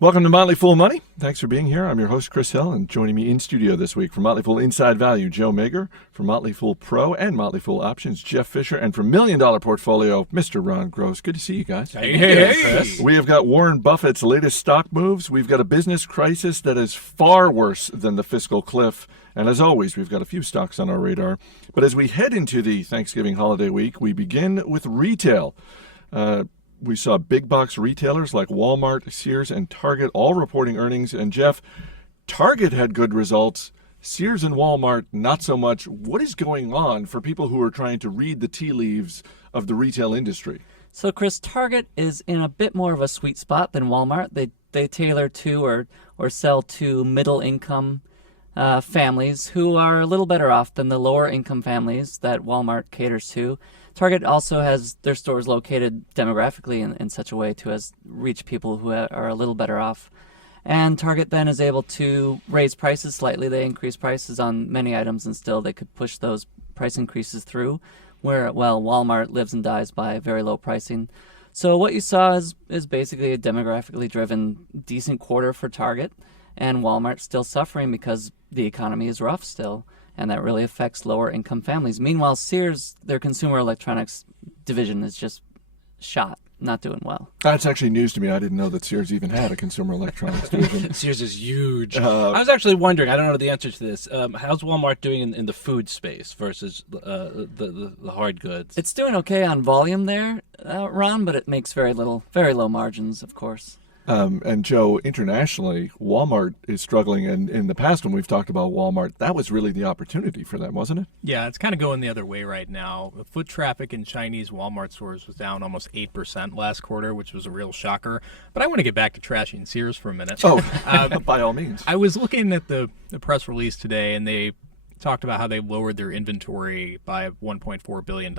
Welcome to Motley Fool Money. Thanks for being here. I'm your host, Chris Hill, and joining me in studio this week from Motley Fool Inside Value, Joe Magyer, from Motley Fool Pro and Motley Fool Options, Jeff Fischer, and from $1 Million Portfolio, Mr. Ron Gross. Good to see you guys. Hey. We have got Warren Buffett's latest stock moves. We've got a business crisis that is far worse than the fiscal cliff. And as always, we've got a few stocks on our radar. But as we head into the Thanksgiving holiday week, we begin with retail. We saw big box retailers like Walmart, Sears, and Target all reporting earnings. And Jeff, Target had good results. Sears and Walmart, not so much. What is going on for people who are trying to read the tea leaves of the retail industry? So, Chris, Target is in a bit more of a sweet spot than Walmart. They tailor to or sell to middle-income families who are a little better off than the lower-income families that Walmart caters to. Target also has their stores located demographically in such a way to reach people who are a little better off. And Target then is able to raise prices slightly. They increase prices on many items, and still they could push those price increases through, where, well, Walmart lives and dies by very low pricing. So what you saw is basically a demographically driven decent quarter for Target, and Walmart's still suffering because the economy is rough still. And that really affects lower income families. Meanwhile, Sears, their consumer electronics division, is just shot, not doing well. That's actually news to me. I didn't know that Sears even had a consumer electronics division. Sears is huge. I was actually wondering, I don't know the answer to this, how's Walmart doing in the food space versus the hard goods? It's doing okay on volume there, Ron, but it makes very low margins, of course. And Joe, internationally, Walmart is struggling. And in the past, when we've talked about Walmart, that was really the opportunity for them, wasn't it? Yeah, it's kind of going the other way right now. Foot traffic in Chinese Walmart stores was down almost 8% last quarter, which was a real shocker. But I want to get back to trashing Sears for a minute. Oh, by all means. I was looking at the press release today, and they talked about how they lowered their inventory by $1.4 billion.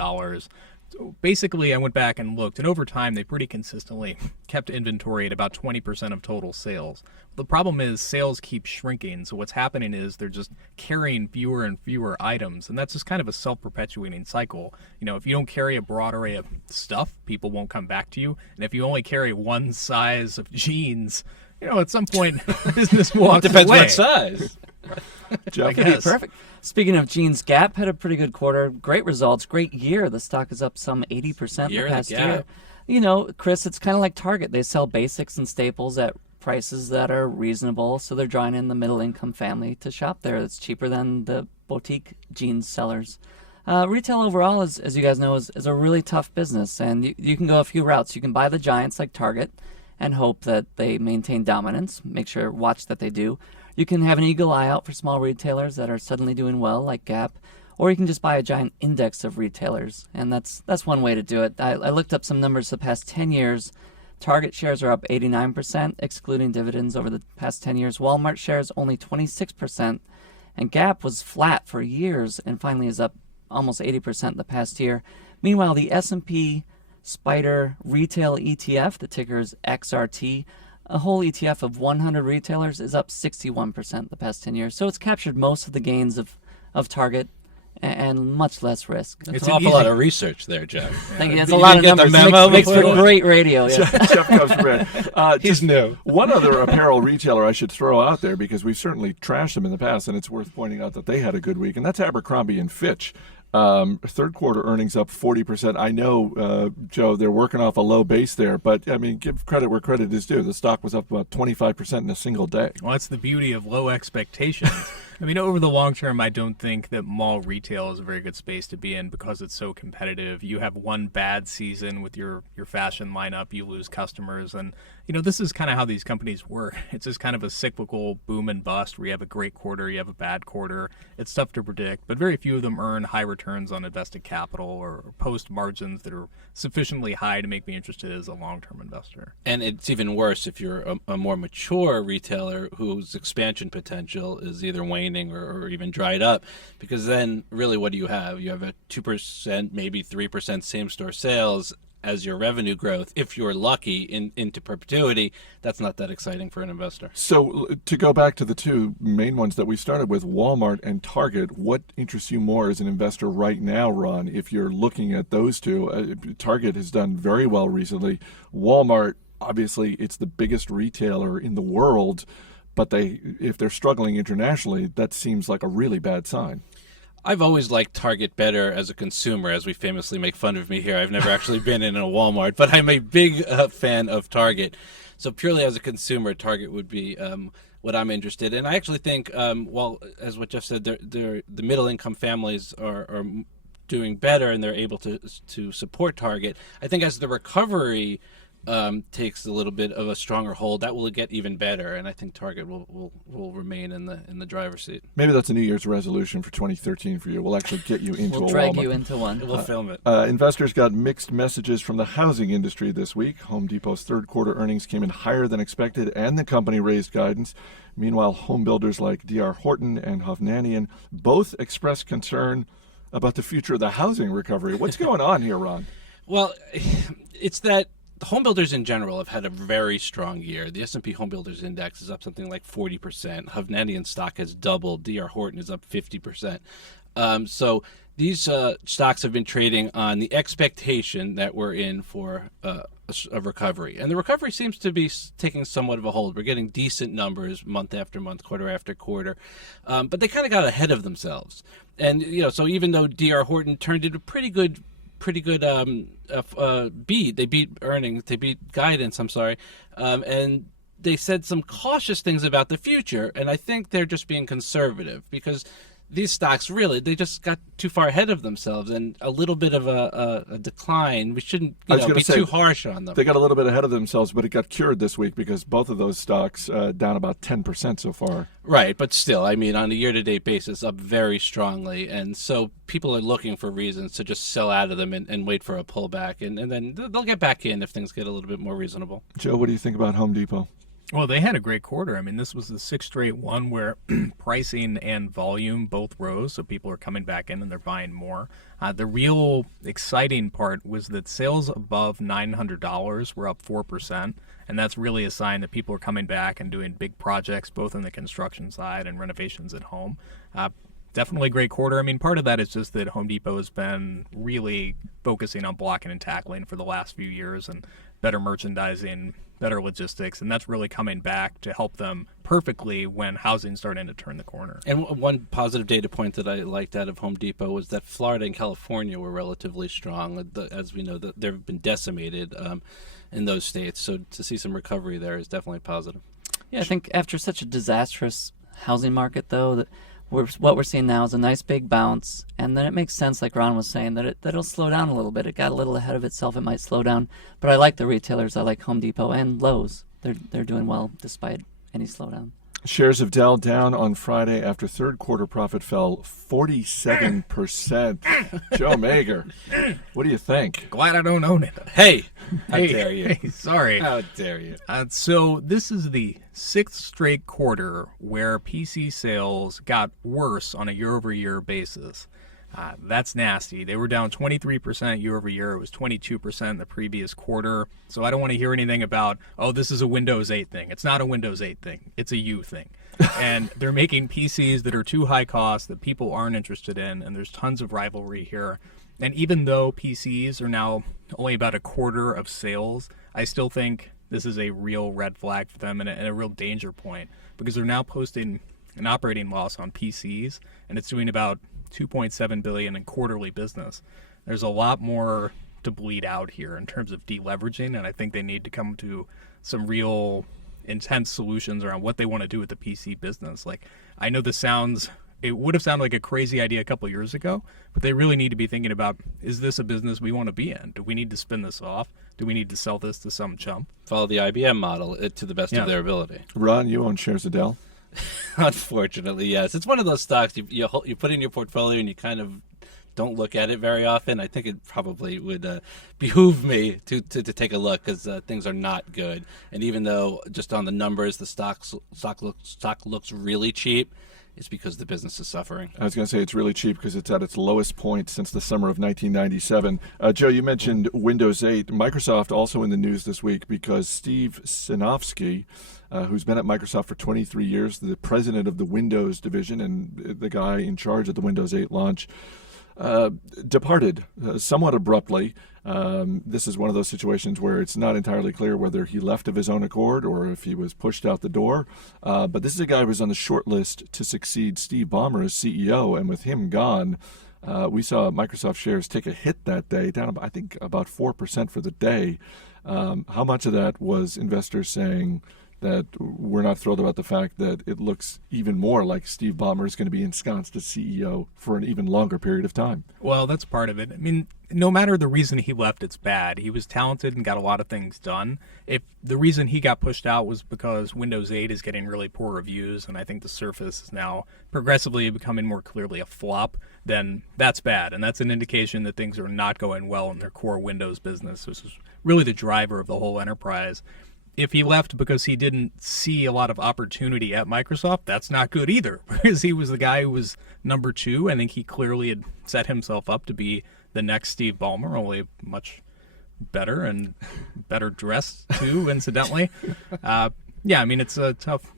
So basically, I went back and looked, and over time, they pretty consistently kept inventory at about 20% of total sales. The problem is sales keep shrinking, so what's happening is they're just carrying fewer and fewer items, and that's just kind of a self-perpetuating cycle. You know, if you don't carry a broad array of stuff, people won't come back to you, and if you only carry one size of jeans, you know, at some point, business walks away. Depends what size. Jeff, Could be perfect. Speaking of jeans, Gap had a pretty good quarter. Great results. Great year. The stock is up some 80% the past year. You know, Chris, it's kind of like Target. They sell basics and staples at prices that are reasonable, so they're drawing in the middle-income family to shop there. It's cheaper than the boutique jeans sellers. Retail overall, as you guys know, is a really tough business, and you can go a few routes. You can buy the giants like Target and hope that they maintain dominance. Watch that they do. You can have an eagle eye out for small retailers that are suddenly doing well, like Gap, or you can just buy a giant index of retailers, and that's one way to do it. I looked up some numbers the past 10 years. Target shares are up 89%, excluding dividends over the past 10 years. Walmart shares only 26%, and Gap was flat for years and finally is up almost 80% the past year. Meanwhile, the S&P Spider Retail ETF, the ticker is XRT, a whole ETF of 100 retailers, is up 61% the past 10 years. So it's captured most of the gains of Target and much less risk. It's an awful lot of research there, Jeff. Thank you. That's a lot of numbers. Makes for great radio. Yeah. Jeff comes red. He's new. One other apparel retailer I should throw out there, because we've certainly trashed them in the past, and it's worth pointing out that they had a good week, and that's Abercrombie and Fitch. Third quarter earnings up 40%. I know, Joe, they're working off a low base there, but I mean, give credit where credit is due. The stock was up about 25% in a single day. Well, that's the beauty of low expectations. I mean, over the long term, I don't think that mall retail is a very good space to be in because it's so competitive. You have one bad season with your fashion lineup, you lose customers. And, you know, this is kind of how these companies work. It's just kind of a cyclical boom and bust where you have a great quarter, you have a bad quarter. It's tough to predict, but very few of them earn high returns on invested capital or post margins that are sufficiently high to make me interested as a long-term investor. And it's even worse if you're a more mature retailer whose expansion potential is either waning or even dried up, because then really what do you have? You have a 2%, maybe 3% same-store sales as your revenue growth. If you're lucky into perpetuity, that's not that exciting for an investor. So to go back to the two main ones that we started with, Walmart and Target, what interests you more as an investor right now, Ron, if you're looking at those two? Target has done very well recently. Walmart obviously it's the biggest retailer in the world, but if they're struggling internationally, that seems like a really bad sign. I've always liked Target better as a consumer, as we famously make fun of me here. I've never actually been in a Walmart, but I'm a big fan of Target. So purely as a consumer, Target would be what I'm interested in. I actually think, well, as what Jeff said, the middle-income families are doing better and they're able to support Target. I think as the recovery takes a little bit of a stronger hold, that will get even better, and I think Target will remain in the driver's seat. Maybe that's a New Year's resolution for 2013 for you. We'll actually get you into we'll a drag Walmart. you into one. We'll film it. Investors got mixed messages from the housing industry this week. Home Depot's third quarter earnings came in higher than expected, and the company raised guidance. Meanwhile, home builders like D.R. Horton and Hovnanian both expressed concern about the future of the housing recovery. What's going on here, Ron? Well, it's that the home builders in general have had a very strong year. The S&P Home Builders Index is up something like 40%. Hovnanian stock has doubled. D.R. Horton is up 50%. So these stocks have been trading on the expectation that we're in for a recovery. And the recovery seems to be taking somewhat of a hold. We're getting decent numbers month after month, quarter after quarter. But they kind of got ahead of themselves. And, so even though D.R. Horton turned in a pretty good beat. They beat earnings. They beat guidance. I'm sorry, and they said some cautious things about the future. And I think they're just being conservative because these stocks they just got too far ahead of themselves, and a little bit of a decline. We shouldn't be too harsh on them. They got a little bit ahead of themselves, but it got cured this week because both of those stocks down about 10% so far. Right, but still, I mean, on a year-to-date basis, up very strongly, and so people are looking for reasons to just sell out of them and wait for a pullback, and then they'll get back in if things get a little bit more reasonable. Joe, what do you think about Home Depot? Well, they had a great quarter. I mean, this was the sixth straight one where pricing and volume both rose, so people are coming back in and they're buying more. The real exciting part was that sales above $900 were up 4%, and that's really a sign that people are coming back and doing big projects, both on the construction side and renovations at home. Definitely a great quarter. I mean, part of that is just that Home Depot has been really focusing on blocking and tackling for the last few years and better merchandising, better logistics, and that's really coming back to help them perfectly when housing's starting to turn the corner. And one positive data point that I liked out of Home Depot was that Florida and California were relatively strong. As we know, they've been decimated in those states, so to see some recovery there is definitely positive. Yeah, I think after such a disastrous housing market, though, that what we're seeing now is a nice big bounce, and then it makes sense, like Ron was saying, that it'll slow down a little bit. It got a little ahead of itself. It might slow down, but I like the retailers. I like Home Depot and Lowe's. They're doing well despite any slowdown. Shares of Dow down on Friday after third quarter profit fell 47%. Joe Magyer, what do you think? Glad I don't own it. Hey, how dare you? Hey, sorry. How dare you? So this is the sixth straight quarter where PC sales got worse on a year-over-year basis. That's nasty. They were down 23% year over year. It was 22% the previous quarter. So I don't want to hear anything about, oh, this is a Windows 8 thing. It's not a Windows 8 thing. It's a U thing. And they're making PCs that are too high cost that people aren't interested in, and there's tons of rivalry here. And even though PCs are now only about a quarter of sales, I still think this is a real red flag for them and a real danger point, because they're now posting an operating loss on PCs, and it's doing about $2.7 billion in quarterly business. There's a lot more to bleed out here in terms of deleveraging, and I think they need to come to some real intense solutions around what they want to do with the PC business. Like, I know it would have sounded like a crazy idea a couple of years ago, but they really need to be thinking about, is this a business we want to be in? Do we need to spin this off? Do we need to sell this to some chump? Follow the IBM model to the best of their ability. Ron, you own shares of Dell? Unfortunately, yes. It's one of those stocks you put in your portfolio and you kind of don't look at it very often. I think it probably would behoove me to take a look, because things are not good. And even though just on the numbers the stock looks really cheap, it's because the business is suffering. I was going to say it's really cheap because it's at its lowest point since the summer of 1997. Joe, you mentioned Windows 8. Microsoft also in the news this week because Steve Sinofsky, who's been at Microsoft for 23 years, the president of the Windows division and the guy in charge of the Windows 8 launch, departed somewhat abruptly. This is one of those situations where it's not entirely clear whether he left of his own accord or if he was pushed out the door. But this is a guy who was on the short list to succeed Steve Ballmer as CEO, and with him gone, we saw Microsoft shares take a hit that day, down I think about 4% for the day. How much of that was investors saying that we're not thrilled about the fact that it looks even more like Steve Ballmer is going to be ensconced as CEO for an even longer period of time? Well, that's part of it. I mean, no matter the reason he left, it's bad. He was talented and got a lot of things done. If the reason he got pushed out was because Windows 8 is getting really poor reviews, and I think the Surface is now progressively becoming more clearly a flop, then that's bad. And that's an indication that things are not going well in their core Windows business, which is really the driver of the whole enterprise. If he left because he didn't see a lot of opportunity at Microsoft, that's not good either, because he was the guy who was number 2. I think he clearly had set himself up to be the next Steve Ballmer, only much better and better dressed too, incidentally. Yeah, I mean, it's a tough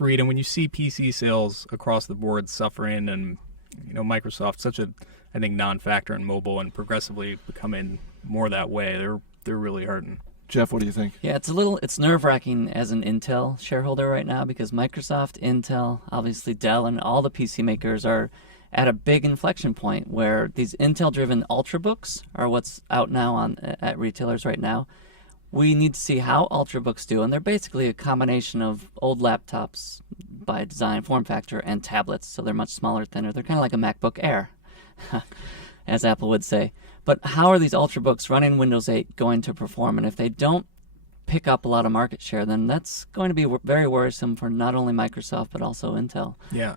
read. And when you see PC sales across the board suffering, and Microsoft such a, I think, non-factor in mobile and progressively becoming more that way, they're really hurting. Jeff, what do you think? Yeah, it's nerve-wracking as an Intel shareholder right now, because Microsoft, Intel, obviously Dell, and all the PC makers are at a big inflection point where these Intel-driven Ultrabooks are what's out now at retailers right now. We need to see how Ultrabooks do, and they're basically a combination of old laptops by design, form factor, and tablets, so they're much smaller, thinner. They're kind of like a MacBook Air, as Apple would say. But how are these Ultrabooks running Windows 8 going to perform? And if they don't pick up a lot of market share, then that's going to be very worrisome for not only Microsoft, but also Intel. Yeah.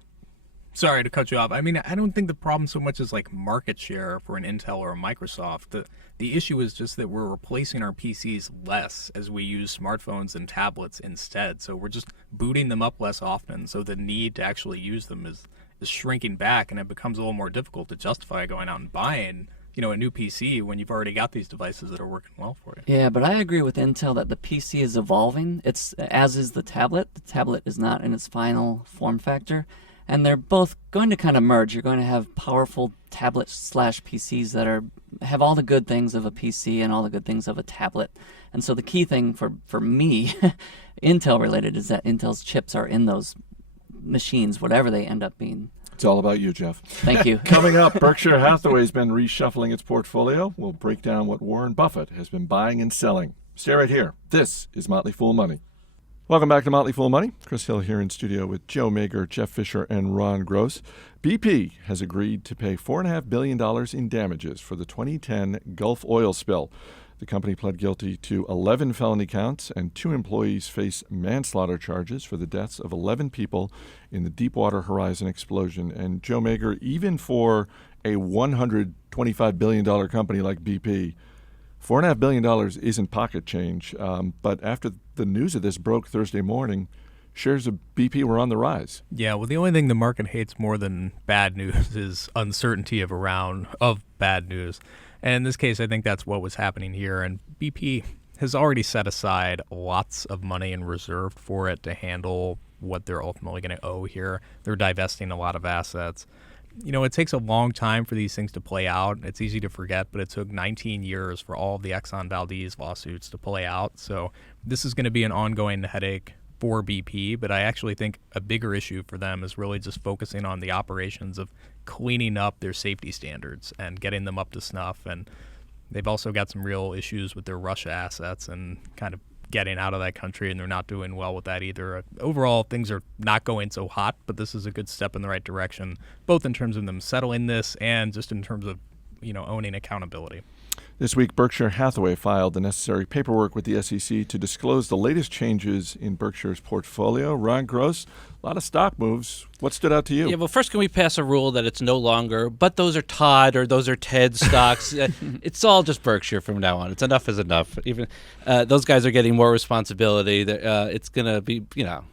Sorry to cut you off. I mean, I don't think the problem so much is like market share for an Intel or a Microsoft. The issue is just that we're replacing our PCs less as we use smartphones and tablets instead. So we're just booting them up less often. So the need to actually use them is shrinking back, and it becomes a little more difficult to justify going out and buying a new PC when you've already got these devices that are working well for you. Yeah, but I agree with Intel that the PC is evolving. It's as is the tablet. The tablet is not in its final form factor, and they're both going to kind of merge. You're going to have powerful tablet/PCs that have all the good things of a PC and all the good things of a tablet. And so the key thing for me, Intel related, is that Intel's chips are in those machines, whatever they end up being. It's all about you, Jeff. Thank you. Coming up, Berkshire Hathaway has been reshuffling its portfolio. We'll break down what Warren Buffett has been buying and selling. Stay right here. This is Motley Fool Money. Welcome back to Motley Fool Money. Chris Hill here in studio with Joe Magyer, Jeff Fischer, and Ron Gross. BP has agreed to pay $4.5 billion in damages for the 2010 Gulf oil spill. The company pled guilty to 11 felony counts, and 2 employees face manslaughter charges for the deaths of 11 people in the Deepwater Horizon explosion. And Joe Magyer, even for a $125 billion company like BP, $4.5 billion isn't pocket change. But after the news of this broke Thursday morning, shares of BP were on the rise. Yeah, well, the only thing the market hates more than bad news is uncertainty of bad news. And in this case, I think that's what was happening here. And BP has already set aside lots of money and reserved for it to handle what they're ultimately going to owe here. They're divesting a lot of assets. It takes a long time for these things to play out. It's easy to forget, but it took 19 years for all of the Exxon Valdez lawsuits to play out. So this is going to be an ongoing headache for BP, but I actually think a bigger issue for them is really just focusing on the operations of cleaning up their safety standards and getting them up to snuff. And they've also got some real issues with their Russia assets and kind of getting out of that country, and they're not doing well with that either. Overall, things are not going so hot, but this is a good step in the right direction, both in terms of them settling this and just in terms of, owning accountability. This week, Berkshire Hathaway filed the necessary paperwork with the SEC to disclose the latest changes in Berkshire's portfolio. Ron Gross, a lot of stock moves. What stood out to you? Yeah, well, first, can we pass a rule that it's no longer, but those are Todd or those are Ted stocks? It's all just Berkshire from now on. It's enough is enough. Even those guys are getting more responsibility. It's going to be,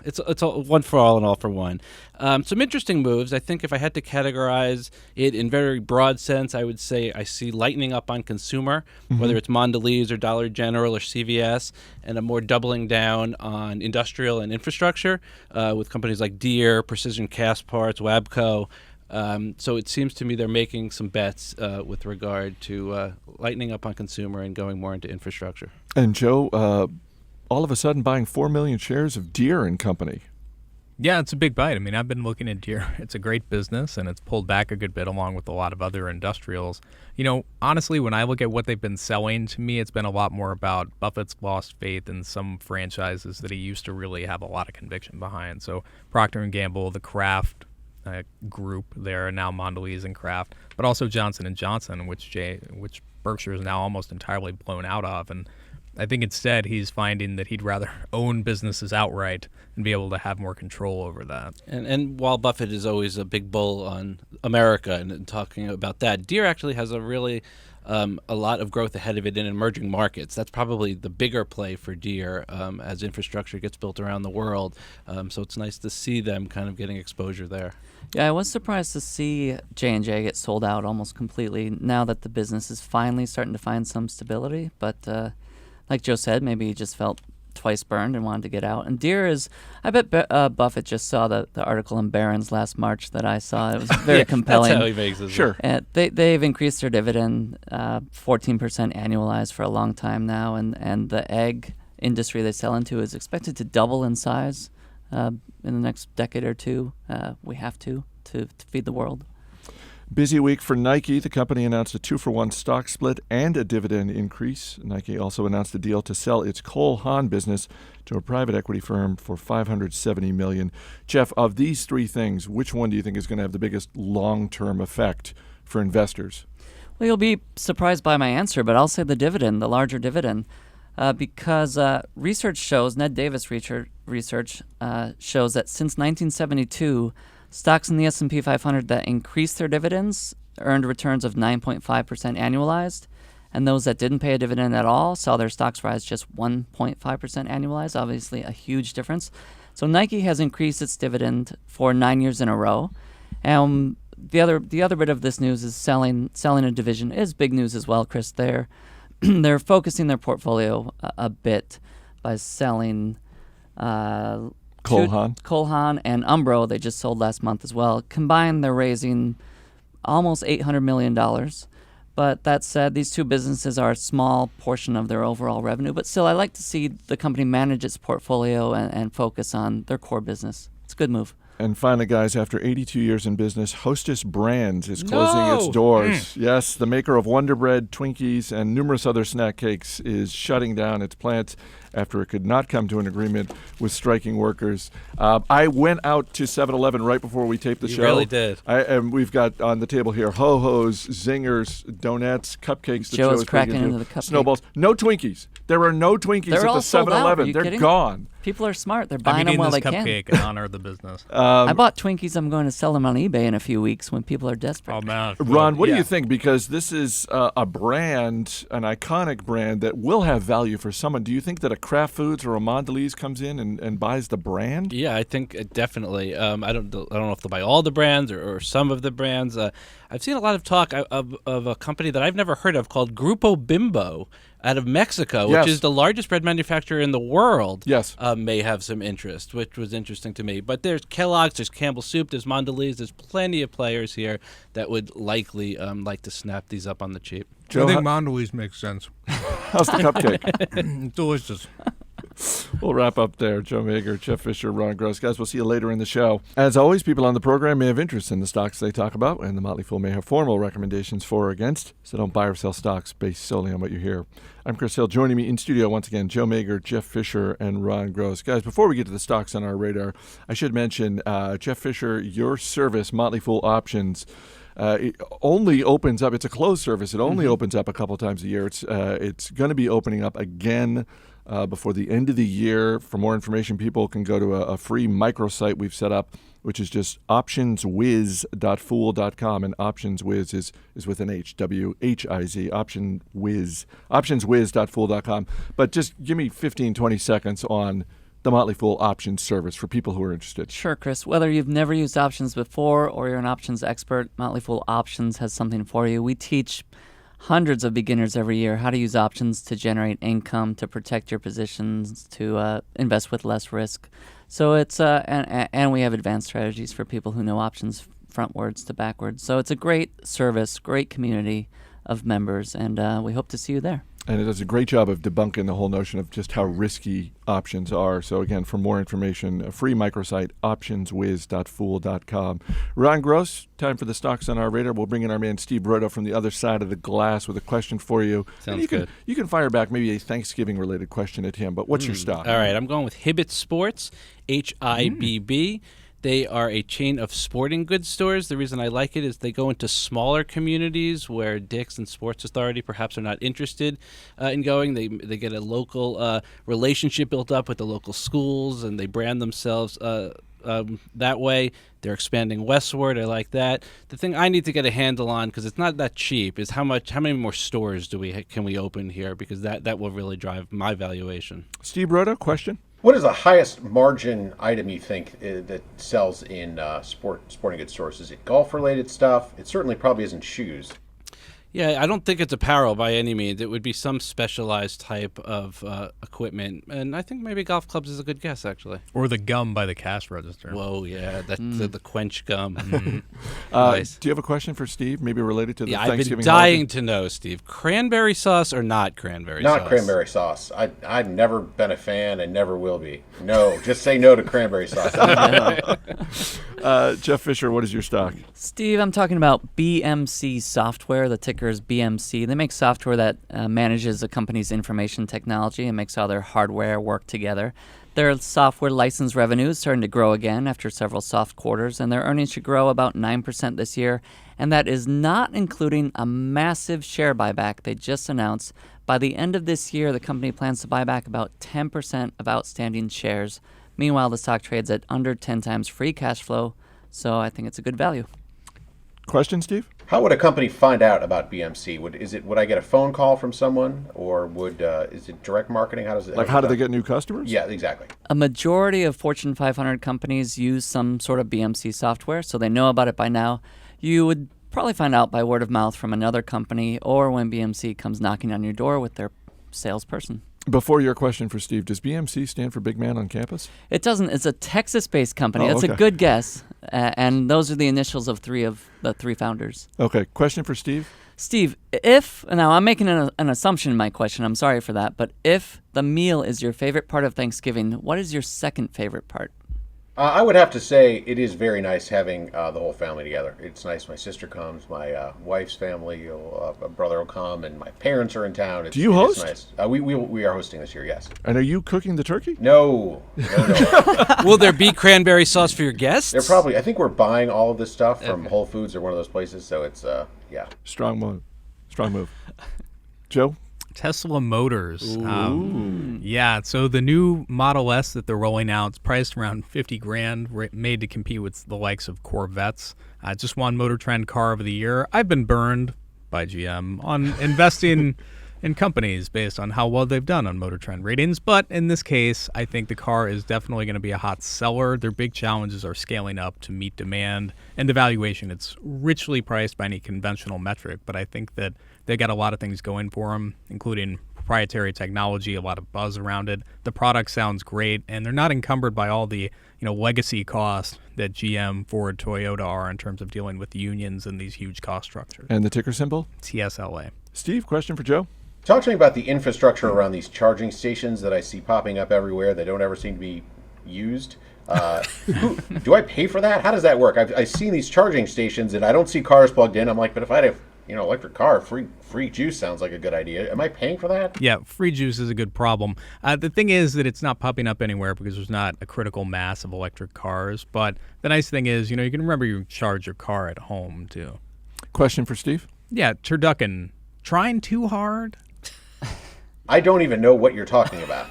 it's all one for all and all for one. Some interesting moves. I think if I had to categorize it in very broad sense, I would say I see lightening up on consumer, whether it's Mondelez or Dollar General or CVS, and a more doubling down on industrial and infrastructure with companies like Deere, Precision Cast Parts, Wabco. So it seems to me they're making some bets with regard to lightening up on consumer and going more into infrastructure. And Joe, all of a sudden buying 4 million shares of Deere and Company. Yeah, it's a big bite. I mean, I've been looking at Deere. It's a great business, and it's pulled back a good bit along with a lot of other industrials. You know, honestly, when I look at what they've been selling, to me, it's been a lot more about Buffett's lost faith in some franchises that he used to really have a lot of conviction behind. So Procter & Gamble, the Kraft group there, now Mondelez and Kraft, but also Johnson & Johnson, which Berkshire is now almost entirely blown out of. And I think instead he's finding that he'd rather own businesses outright and be able to have more control over that. And while Buffett is always a big bull on America and talking about that, Deere actually has a really a lot of growth ahead of it in emerging markets. That's probably the bigger play for Deere as infrastructure gets built around the world. So it's nice to see them kind of getting exposure there. Yeah, I was surprised to see J&J get sold out almost completely now that the business is finally starting to find some stability. But like Joe said, maybe he just felt twice burned and wanted to get out. And Deere is, I bet Buffett just saw the article in Barron's last March that I saw. It was very compelling. That's how he makes it. Sure. They've increased their dividend 14% annualized for a long time now, and the egg industry they sell into is expected to double in size in the next decade or two. We have to feed the world. Busy week for Nike. The company announced a 2-for-1 stock split and a dividend increase. Nike also announced a deal to sell its Cole Haan business to a private equity firm for $570 million. Jeff, of these three things, which one do you think is going to have the biggest long-term effect for investors? Well, you'll be surprised by my answer, but I'll say the dividend, the larger dividend, because research shows, Ned Davis research shows that since 1972, stocks in the S&P 500 that increased their dividends earned returns of 9.5% annualized, and those that didn't pay a dividend at all saw their stocks rise just 1.5% annualized, obviously a huge difference. So Nike has increased its dividend for 9 years in a row. The other bit of this news is selling a division is big news as well, Chris. They're focusing their portfolio a bit by selling Cole Haan and Umbro, they just sold last month as well. Combined, they're raising almost $800 million. But that said, these two businesses are a small portion of their overall revenue. But still, I like to see the company manage its portfolio and focus on their core business. It's a good move. And finally, guys, after 82 years in business, Hostess Brands is closing its doors. Yes, the maker of Wonder Bread, Twinkies, and numerous other snack cakes is shutting down its plants after it could not come to an agreement with striking workers. I went out to 7-Eleven right before we taped the show. You really did. And we've got on the table here Ho-Hos, Zingers, donuts, cupcakes. Joe's cracking into the cupcake. Snowballs. No Twinkies. There are no Twinkies at the 7-Eleven. They're kidding? gone. People are smart. They're buying them while they can. I'm eating this cupcake in honor of the business. I bought Twinkies. I'm going to sell them on eBay in a few weeks when people are desperate. Oh, man. Ron, what do you think? Because this is a brand, an iconic brand that will have value for someone. Do you think that a Kraft Foods or a Mondelez comes in and buys the brand? Yeah, I think definitely. I don't know if they'll buy all the brands or some of the brands. I've seen a lot of talk of a company that I've never heard of called Grupo Bimbo out of Mexico, which is the largest bread manufacturer in the world. Yes. May have some interest, which was interesting to me. But there's Kellogg's, there's Campbell Soup, there's Mondelez, there's plenty of players here that would likely like to snap these up on the cheap. Joe, I think Mondelez makes sense. how's the cupcake? Delicious. We'll wrap up there. Joe Magyer, Jeff Fischer, Ron Gross. Guys, we'll see you later in the show. As always, people on the program may have interest in the stocks they talk about, and the Motley Fool may have formal recommendations for or against, so don't buy or sell stocks based solely on what you hear. I'm Chris Hill. Joining me in studio once again, Joe Magyer, Jeff Fischer, and Ron Gross. Guys, before we get to the stocks on our radar, I should mention, Jeff Fischer, your service, Motley Fool Options, it only opens up. It's a closed service. It only opens up a couple times a year. It's going to be opening up again before the end of the year. For more information, people can go to a free microsite we've set up, which is just optionswiz.fool.com. And optionswiz is with an H, W-H-I-Z, optionswiz.fool.com. But just give me 15, 20 seconds on the Motley Fool Options service for people who are interested. Sure, Chris. Whether you've never used options before or you're an options expert, Motley Fool Options has something for you. We teach hundreds of beginners every year how to use options to generate income, to protect your positions, to invest with less risk. So it's and we have advanced strategies for people who know options frontwards to backwards. So it's a great service, great community of members, and we hope to see you there. And it does a great job of debunking the whole notion of just how risky options are. So again, for more information, a free microsite, optionswiz.fool.com. Ron Gross, time for the stocks on our radar. We'll bring in our man Steve Brodo from the other side of the glass with a question for you. Sounds good. You can fire back maybe a Thanksgiving-related question at him, but what's your stock? All right, I'm going with Hibbett Sports, HIBB. They are a chain of sporting goods stores. The reason I like it is they go into smaller communities where Dick's and Sports Authority perhaps are not interested in going. They get a local relationship built up with the local schools, and they brand themselves that way. They're expanding westward. I like that. The thing I need to get a handle on, because it's not that cheap, is how many more stores can we open here, because that will really drive my valuation. Steve Brodo, question? What is the highest margin item you think that sells in sporting goods stores? Is it golf-related stuff? It certainly probably isn't shoes. Yeah, I don't think it's apparel by any means. It would be some specialized type of equipment. And I think maybe golf clubs is a good guess, actually. Or the gum by the cash register. Whoa, yeah, the quench gum. Nice. Do you have a question for Steve, maybe related to the Thanksgiving I've been dying to know, Steve. Cranberry sauce or not cranberry sauce? Not cranberry sauce. I've never been a fan and never will be. No, just say no to cranberry sauce. Jeff Fisher, what is your stock? Steve, I'm talking about BMC Software. The ticker is BMC. They make software that manages a company's information technology and makes all their hardware work together. Their software license revenue is starting to grow again after several soft quarters, and their earnings should grow about 9% this year. And that is not including a massive share buyback they just announced. By the end of this year, the company plans to buy back about 10% of outstanding shares. Meanwhile, the stock trades at under 10 times free cash flow, so I think it's a good value. Question, Steve? How would a company find out about BMC? Would I get a phone call from someone, or is it direct marketing? How does it? How do they get new customers? Yeah, exactly. A majority of Fortune 500 companies use some sort of BMC software, so they know about it by now. You would probably find out by word of mouth from another company, or when BMC comes knocking on your door with their salesperson. Before your question for Steve, does BMC stand for Big Man on Campus? It doesn't. It's a Texas-based company. That's okay. a good guess. And those are the initials of three founders. Okay, question for Steve? Steve, now I'm making an assumption in my question, I'm sorry for that, but if the meal is your favorite part of Thanksgiving, what is your second favorite part? I would have to say it is very nice having the whole family together. It's nice. My sister comes, my wife's family, a brother will come, and my parents are in town. Do you host? It's nice. We are hosting this year, yes. And are you cooking the turkey? No. Will there be cranberry sauce for your guests? I think we're buying all of this stuff from Whole Foods or one of those places, so it's, yeah. Strong move. Joe? Tesla Motors. Yeah, so the new Model S that they're rolling out is priced around $50,000, made to compete with the likes of Corvettes. Just won Motor Trend Car of the Year. I've been burned by GM on investing in companies based on how well they've done on Motor Trend ratings, but in this case, I think the car is definitely going to be a hot seller. Their big challenges are scaling up to meet demand and the valuation. It's richly priced by any conventional metric, but I think that they got a lot of things going for them, including proprietary technology, a lot of buzz around it. The product sounds great, and they're not encumbered by all the legacy costs that GM, Ford, Toyota are in terms of dealing with unions and these huge cost structures. And the ticker symbol? TSLA. Steve, question for Joe? Talk to me about the infrastructure around these charging stations that I see popping up everywhere. They don't ever seem to be used. Do I pay for that? How does that work? I've seen these charging stations, and I don't see cars plugged in. I'm like, but if I had a electric car, free juice sounds like a good idea. Am I paying for that? Yeah, free juice is a good problem. The thing is that it's not popping up anywhere because there's not a critical mass of electric cars. But the nice thing is, you can remember you charge your car at home, too. Question for Steve? Yeah, turducken. Trying too hard? I don't even know what you're talking about.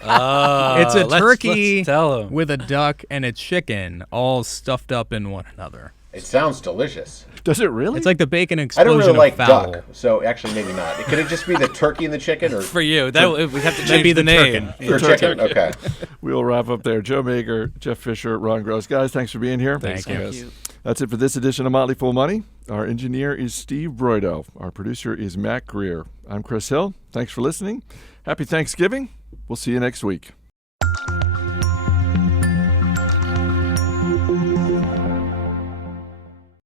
It's a turkey let's tell 'em. with a duck and a chicken all stuffed up in one another. It sounds delicious. Does it really? It's like the bacon I explosion don't really like of fowl. duck, so actually maybe not. Could it just be the turkey and the chicken? Or For you, we have to That'd be change the the name. turkin. for chicken? Okay. We'll wrap up there. Joe Magyer, Jeff Fisher, Ron Gross. Guys, thanks for being here. Thank you. Thank you. That's it for this edition of Motley Fool Money. Our engineer is Steve Broido. Our producer is Matt Greer. I'm Chris Hill. Thanks for listening. Happy Thanksgiving. We'll see you next week.